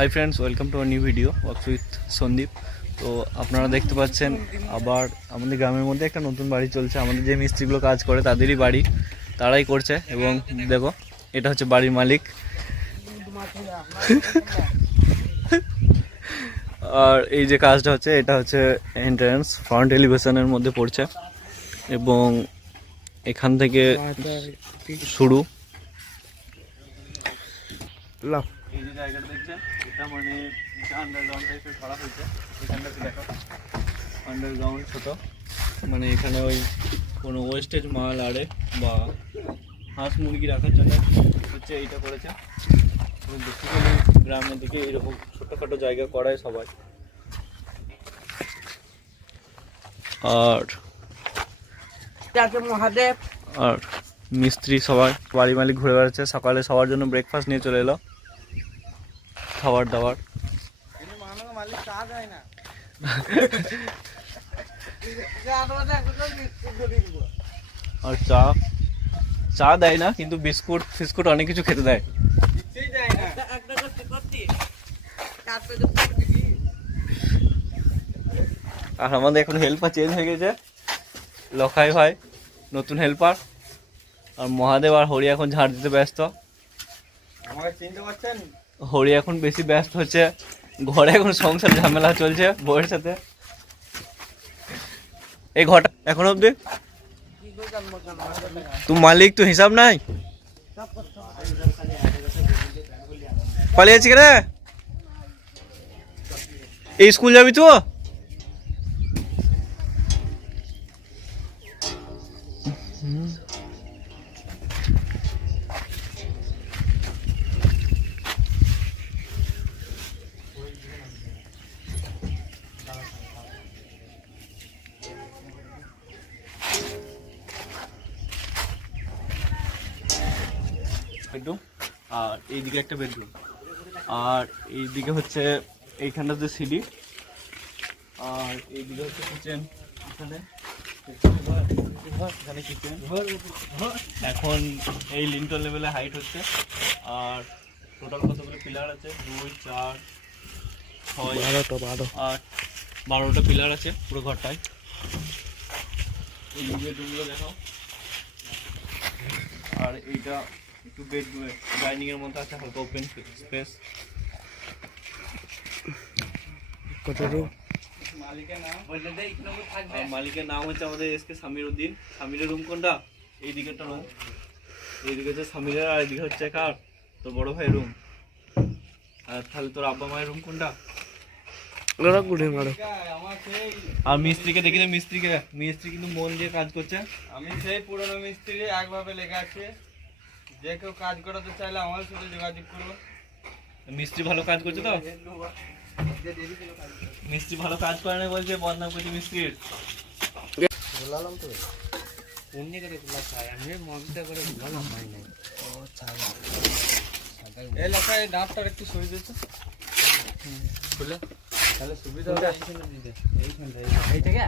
High friends, welcome to a new video works with Sandeep. তো আপনারা দেখতে পাচ্ছেন আবার আমাদের গ্রামের মধ্যে একটা নতুন বাড়ি চলছে। আমাদের যে মিস্ত্রিগুলো কাজ করে তাদেরই বাড়ি, তারাই করছে। এবং দেখো, এটা হচ্ছে বাড়ির মালিক। আর এই যে কাজটা হচ্ছে, এটা হচ্ছে এন্ট্রান্স, ফ্রন্ট এলিভেশনের মধ্যে পড়ছে এবং এখান থেকে শুরু। এই যে জায়গাটা দেখছেন, এটা মানে আন্ডারগ্রাউন্ড টাইপের করা হয়েছে। এখানটাতে দেখো আন্ডারগ্রাউন্ড ছোট, মানে এখানে ওই কোনো ওয়েস্টেজ মাল আরে বা হাঁস মুরগি রাখার জন্য হচ্ছে এইটা করেছে। বেসিক্যালি গ্রামের দিকে এইরকম ছোটোখাটো জায়গা করায় সবাই। আর মহাদেব আর মিস্ত্রি সবাই, বাড়ি মালিক ঘুরে বেড়াচ্ছে। সকালে সবার জন্য ব্রেকফাস্ট নিয়ে চলে এলো, খাবার দাবার। আর চা চা দেয় না, কিন্তু বিস্কুট ফিস্কুট অনেক কিছু খেতে দেয়। আর আমাদের এখন হেল্পার চেঞ্জ হয়ে গেছে, লখাই ভাই নতুন হেল্পার। আর মহাদেব আর হরি এখন ঝাড় দিতে ব্যস্ত। আমাকে চিনতে পারছেন? হরি এখন বেশি ব্যস্ত হচ্ছে, ঘরে এখন সংসার ঝামেলা চলছে বউয়ের সাথে। এই ঘরটা এখন অব্দি তুই মালিক, তুই হিসাব নাই পালিয়ে আছি রে। এই স্কুল যাবি তুই? বেডরুম, আর এইদিকে একটা বেডরুম, আর এইদিকে হচ্ছে এইখানটাতে সিঁড়ি, আর এইদিকে হচ্ছে কিচেন। এখানে কিচেন এখন এই লিন্টার লেভেলে হাইট হচ্ছে। আর টোটাল কতগুলো পিলার আছে? 2, 4, 6, 8, 12টা পিলার আছে পুরো ঘরটায়। এই বেডরুমগুলো দেখাও। আর এইটা একটু বেডরুমে ডাইনিং এর মধ্যে আছে, হালকা ওপেন স্পেস। মালিকের নাম হচ্ছে আমাদের এসকে সামির উদ্দিন। সামিরের রুম কোনটা? এইদিকে একটা রুম, এইদিকে হচ্ছে সামিরের, আর এইদিকে হচ্ছে কার? তোর বড় ভাইয়ের রুম। আর তাহলে তোর আব্বা মায়ের রুম কোনটা? আর মিস্ত্রিকে দেখি, মিস্ত্রি কিন্তু মন দিয়ে কাজ করছে। আমি সেই পুরনো মিস্ত্রি, একভাবে লেখা আছে, যে কেউ কাজ করাতে চাইলে আমার সাথে যোগাযোগ করবো। মিস্ত্রি ভালো কাজ করছে তো? মিস্ত্রি ভালো কাজ করে না বলছে, বদনাম করছে মিস্ত্রির। বললাম তো অন্য করে খোলা চাই, আমি মগটা করে বললাম হয় নাই। ও চাই এই লেখায় ডাবটার একটু সই দিতে খুলে, তাহলে সুবিধা হবে। এইখানটা এই থেকে